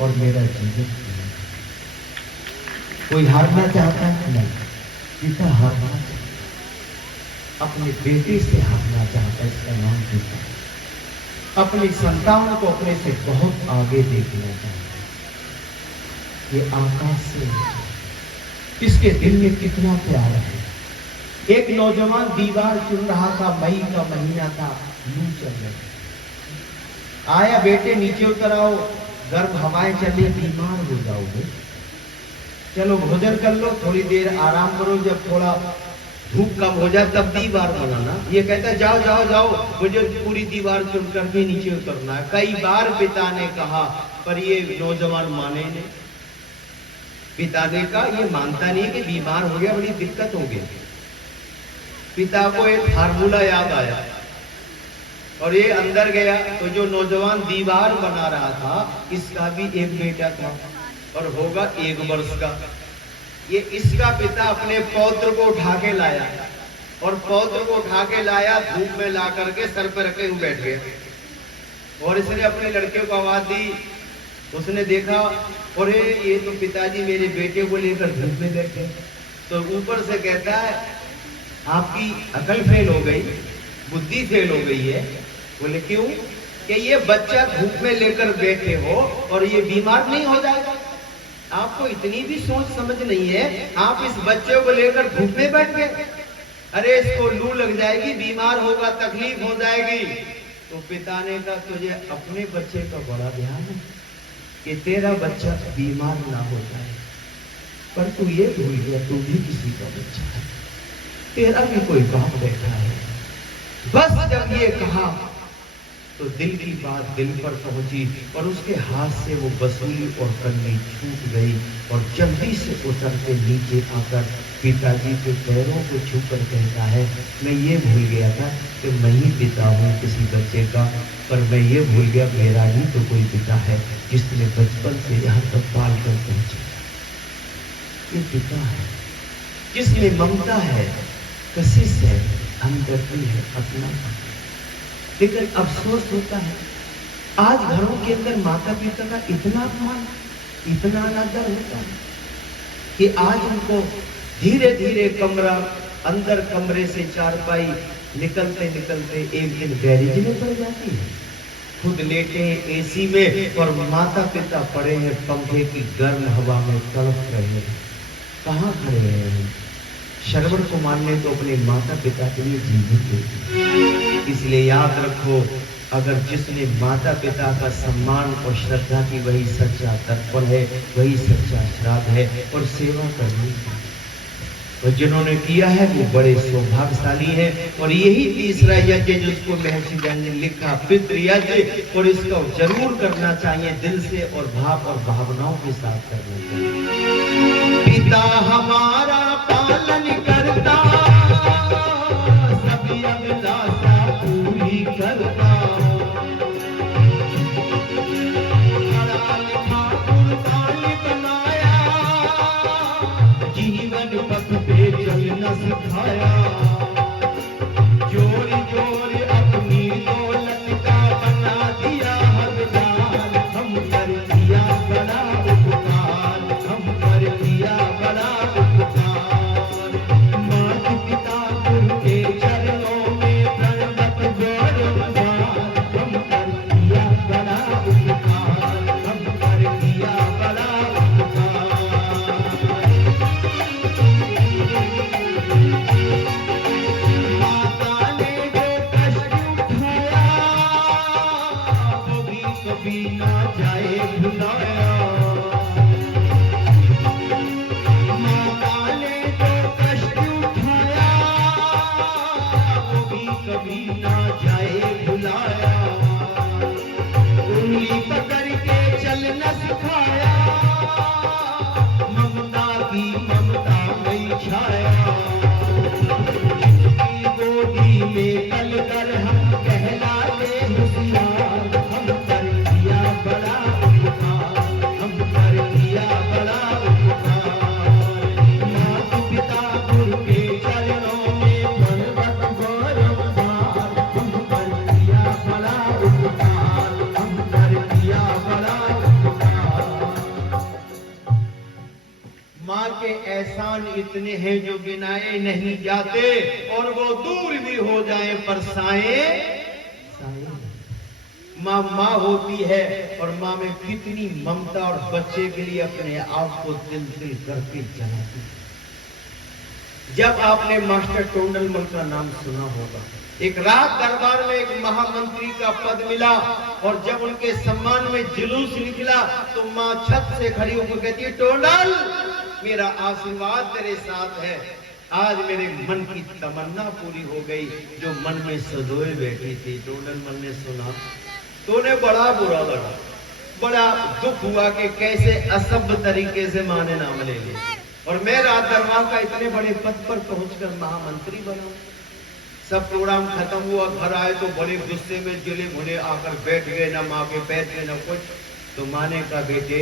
और मेरा जीवन जीना। कोई हारना चाहता है? नहीं, पिता हारना चाहता, अपने बेटे से हारना चाहता है, इसका नाम पिता। अपनी संतान को अपने से बहुत आगे देखना चाहता है। ये आकाश से इसके दिल में कितना प्यार है। एक नौजवान दीवार चुन रहा था, मई का महीना था, लू चल रही, आया, बेटे नीचे उतर आओ, गर्म हवाएं चल रही, बीमार हो जाओगे, चलो भोजन कर लो, थोड़ी देर आराम करो, जब थोड़ा धूप कम हो जाए तब दीवार बनाना। ये कहता जाओ जाओ जाओ, मुझे पूरी दीवार चुन करके नीचे उतरना है। कई बार पिता ने कहा, पर ये नौजवान माने नहीं। पिता ने कहा, ये मानता नहीं कि बीमार हो गया, बड़ी दिक्कत हो गई। पिता को एक फार्मूला याद आया और ये अंदर गया, तो जो नौजवान दीवार बना रहा था, इसका भी एक बेटा था और होगा 1 वर्ष का। ये इसका पिता अपने पौत्र को उठा के लाया और पौत्र को उठा के लाया, धूप में ला करके सर पर रखे हुए बैठ गए और इसने अपने लड़के को आवाज दी। उसने देखा, और ये तो पिताजी मेरे बेटे को लेकर धूप में बैठे। तो ऊपर से कहता है, आपकी अकल फेल हो गई, बुद्धि फेल हो गई है। बोले क्यों? कि ये बच्चा धूप में लेकर बैठे हो और ये बीमार नहीं हो जाएगा? आपको इतनी भी सोच समझ नहीं है, आप इस बच्चे को लेकर धूप में बैठ गए। अरे इसको लू लग जाएगी, बीमार होगा, तकलीफ हो जाएगी। तो पिता ने कहा, तुझे अपने बच्चे का बड़ा ध्यान है कि तेरा बच्चा बीमार ना हो जाए, पर तू ये भूल गया, तू भी किसी का बच्चा है, तेरा भी कोई बाप बैठा है। बस जब ये कहा तो दिल की बात दिल पर पहुंची और उसके हाथ से वो बसूली और कन्नी छूट गई और जल्दी से उतरते नीचे आकर पिताजी के पैरों को छूकर कहता है, मैं ये भूल गया था कि मैं ही पिता हूँ किसी बच्चे का, पर मैं ये भूल गया मेरा ही तो कोई पिता है जिसने बचपन से यहाँ तक पाल कर पहुंचे। ये पिता है जिसमें ममता है, कशिश है, हमदर्दी है, अपना। लेकिन अफसोस होता है आज घरों के अंदर माता पिता का इतना अपमान, इतना अनादर होता है कि आज उनको धीरे धीरे कमरा, अंदर कमरे से चारपाई निकलते निकलते एक दिन गैरेज में पड़ जाती है। खुद लेटे हैं एसी में और माता पिता पड़े हैं पंखे की गर्म हवा में तड़प रहे हैं। कहाँ खड़े हैं? श्रवण कुमार ने तो अपने माता पिता के लिए जीवन दे दी। इसलिए याद रखो, अगर जिसने माता पिता का सम्मान और श्रद्धा की, वही सच्चा तर्पण है, वही सच्चा श्राद्ध है और सेवा करनी है। और जिन्होंने किया है वो बड़े सौभाग्यशाली हैं। और यही तीसरा यज्ञ जिसको महर्षि ज्ञान ने लिखा, पितृ यज्ञ, और इसको जरूर करना चाहिए, दिल से और भाव और भावनाओं के साथ करना चाहिए। पिता हमारा पालन करता, सभी अभिलाषा पूरी करता, पढ़ा लिखा पुरताल बनाया, जीवन पथ पे चलना सिखाया, जोरी जोरी अपनी दौलत का बना दिया हकदार, हम कर दिया बड़ा उपकार, हम कर दिया बड़ा उपकार। माता पिता उनके चरणों में प्रणत गौरवगार, हम कर दिया बड़ा उपकार, हम कर दिया बड़ा उपकार। माता ने जो कष्ट उठाया, कभी कभी ना जाए भुलाया। माता ने जो कष्ट उठाया, कभी कभी ना जाए भुलाया। उंगली पकड़ के चलना सिखाया, ममता की ममता में छाया। जिसकी गोदी में पल कर हम कहलाते होशियार, हम कर दिया बड़ा उपकार, हम कर दिया बड़ा उपकार। माता पिता गुरु के चरणों में पर्वत गौरवगार, हम कर दिया बड़ा उपकार, हम कर दिया बड़ा उपकार। आपके एहसान इतने हैं जो गिनाए नहीं जाते, और वो दूर भी हो जाए पर साए माँ माँ होती है, और माँ में कितनी ममता, और बच्चे के लिए अपने आप को दिल दिल करके जलाती। जब आपने मास्टर टोंडलमल का नाम सुना होगा, एक रात दरबार में एक महामंत्री का पद मिला, और जब उनके सम्मान में जुलूस निकला तो माँ छत से खड़ी होकर कहती है, टोंडल मेरा आशीर्वाद तेरे साथ है, आज मेरे मन की तमन्ना पूरी हो गई जो मन में सजोए बैठी थी। टोंडलमल ने सुना तो उन्हें बड़ा बुरा लगा, बड़ा दुख हुआ कि कैसे असभ्य तरीके से माँ ने नाम ले लिया, और मैं रात दरबार का इतने बड़े पद पर पहुंचकर महामंत्री बना। सब प्रोग्राम खत्म हुआ, घर आए तो बड़े गुस्से में जिले भुने आकर बैठ गए, ना माँ के पैर में न कुछ। तो माँ ने कहा, बेटे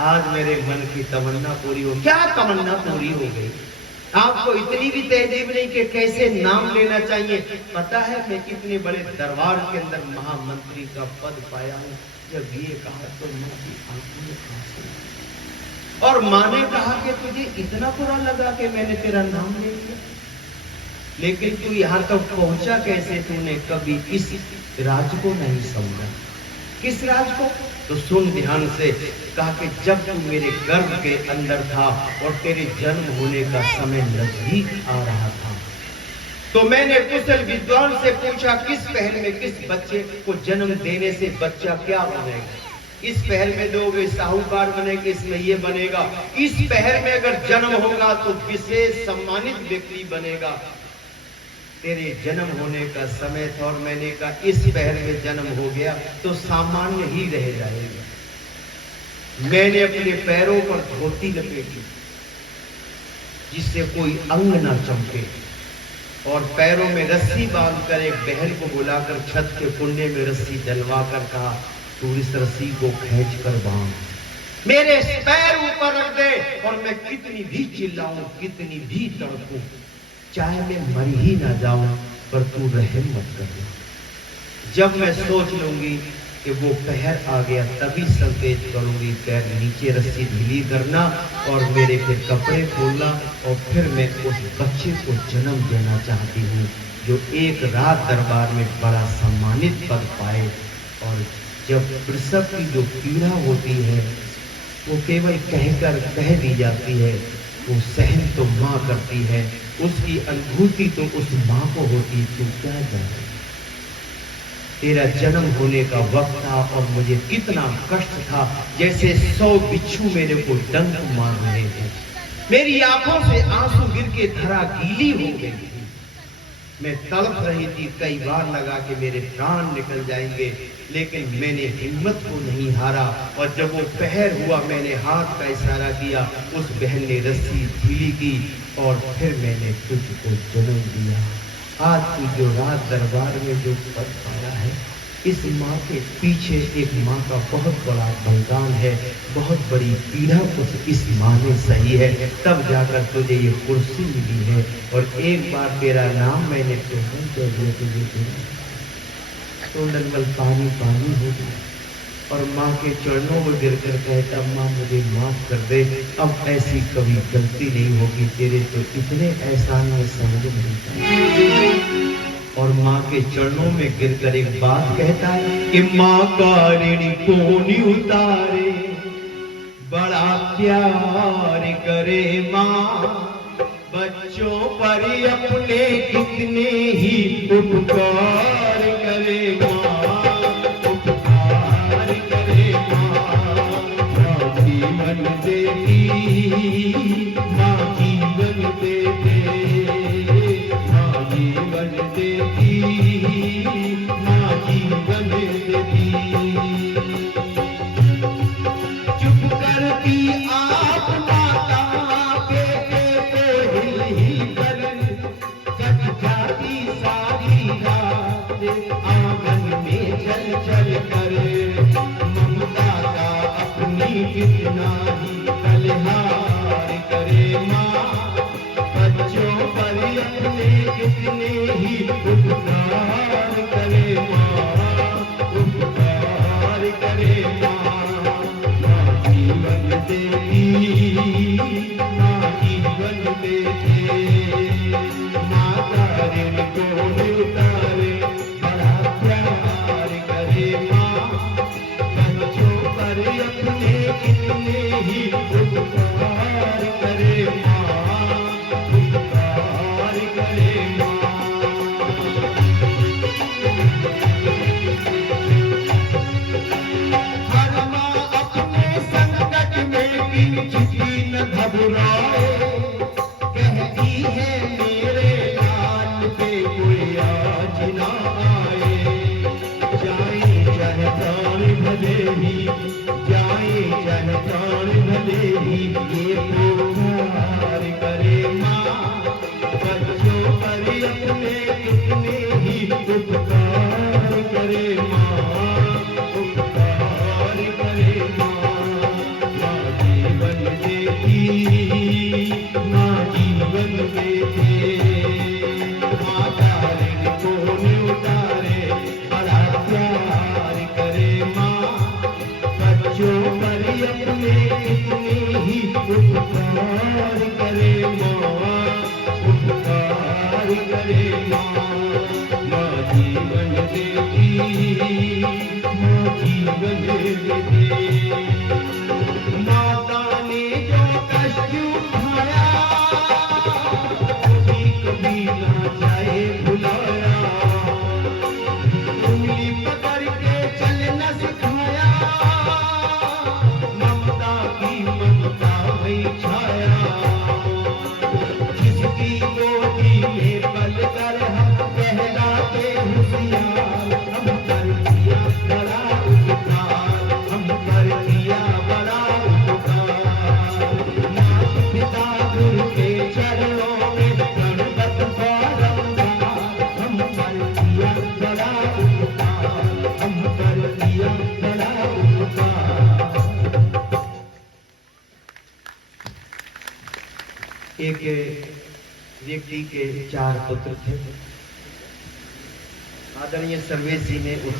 आज मेरे मन की तमन्ना पूरी हो। क्या तमन्ना पूरी हो गई? आपको इतनी भी तहजीब नहीं कि कैसे नाम लेना चाहिए। पता है मैं कितने बड़े दरबार के अंदर महामंत्री का पद पाया हूँ। जब ये कहा तो माँ की आंखों में आंसू, और माँ ने कहा कि तुझे इतना बुरा लगा कि मैंने तेरा नाम ले लिया, लेकिन तू यहाँ तक पहुंचा कैसे? तूने कभी इस राज को नहीं समझा। किस राज को? तो सुन ध्यान से। कहा कि जब तू मेरे गर्भ के अंदर था और तेरे जन्म होने का समय नजदीक आ रहा था, तो मैंने कुशल विद्वान से पूछा किस पहल में किस बच्चे को जन्म देने से बच्चा क्या बनेगा। इस पहल में दोगे साहूकार बनेगा, इसमें ये बनेगा। इस पहल में अगर जन्म होगा तो विशेष सम्मानित व्यक्ति बनेगा। तेरे जन्म होने का समय था और मैंने कहा इस पहर में जन्म हो गया तो सामान्य ही रह जाएगा। मैंने अपने पैरों पर धोती लपेटी जिससे कोई अंग ना चमके, और पैरों में रस्सी बांधकर एक बहन को बुलाकर छत के कुंडे में रस्सी डलवाकर कहा, तू इस रस्सी को खींच कर बांध, मेरे पैर ऊपर रख दे, और मैं कितनी भी चिल्लाऊं, कितनी भी तड़पूं, चाहे मैं मर ही ना जाऊं, पर तू रहम मत करना। जब मैं सोच लूंगी कि वो पहर आ गया तभी संकेत करूंगी, पैर नीचे रस्सी ढीली करना और मेरे फिर कपड़े खोलना, और फिर मैं उस बच्चे को जन्म देना चाहती हूँ जो एक रात दरबार में बड़ा सम्मानित पद पाए। और जब प्रसव की जो पीड़ा होती है वो केवल कहकर कह दी जाती है, वो सहन तो माँ करती है, उसकी अनुभूति तो उस माँ को होती। तू क्या जाने, तेरा जन्म होने का वक्त था और मुझे कितना कष्ट था, जैसे 100 बिच्छू मेरे को डंक मार रहे थे। मेरी आंखों से आंसू गिर के धरा गीली हो गई थी। मैं तड़प रही थी, कई बार लगा कि मेरे प्राण निकल जाएंगे, लेकिन मैंने हिम्मत को नहीं हारा। और जब वो पहर हुआ मैंने हाथ का इशारा किया, उस बहन ने रस्सी ढीली की और फिर मैंने तुझको जन्म दिया। आज तू जो रात दरबार में जो पद पाया है, इस माँ के पीछे एक माँ का बहुत बड़ा बलिदान है, बहुत बड़ी पीड़ा कुछ इस माँ ने सही है, तब जाकर तुझे ये कुर्सी मिली है। और एक बार तेरा नाम मैंने टोंडल कह दिया, तुझे टोंडलमल पानी पानी हो गया, और माँ के चरणों में गिरकर कहता, माँ मुझे माफ कर दे, अब ऐसी कभी गलती नहीं होगी, तेरे तो इतने एहसान में समझ नहीं। और माँ के चरणों में गिरकर एक बात कहता है कि माँ का ऋण कौन उतारे, बड़ा प्यार करे माँ, बच्चों पर अपने कितने ही उपकार करे माँ, उपकार करे माँ, जीवन देती माँ, जीवन देती माँ, जीवन देती माँ, जीवन देती। चुप करती आप माता बेटे को हिल हिल कर, कट जाती सारी रात आंगन में चल चल कर, ममता का अपनी कितना ही कलहार करे माँ, बच्चों पर अपने कितने ही उपकार करे माँ, उपकार करे माँ, जीवन देती पर अपने कितने ही उपकार करे माँ, उपकार करे माँ। हर माँ अपने संकट में किंचित न घबराए, कहती है मेरे लाल पे कोई आज ना आए। जाए चाहे प्राण भले ही, जाए चाहे प्राण भले ही, ये पुकार करे माँ, बच्चों पर अपने कितने ही उपकार करे माँ, उपकार करे माँ। माँ जीवन देती, माँ जीवन देते, माता ऋण को न उतारे, बड़ा प्यार करे माँ, बच्चों पर अपने कितने ही उपकार करे माँ, उपकार करे माँ। माँ जीवन देती, माँ जीवन देती। माता ने जो कष्ट उठाया, कभी कभी ना जाए भुलाया, उंगली पकड़ के चलना सिखाया, ममता की ममता वही छाया। जिसकी गोदी में पल कर हम कहलाते होशियार, हम कर दिया बड़ा उपकार, हम कर दिया बड़ा उपकार। माता पिता गुरु के चरणों में दंडवत बारंबार, हम कर दिया बड़ा उपकार, हम कर दिया बड़ा उपकार। एक व्यक्ति के 4 पुत्र थे। आदरणीय सर्वेश जी ने उस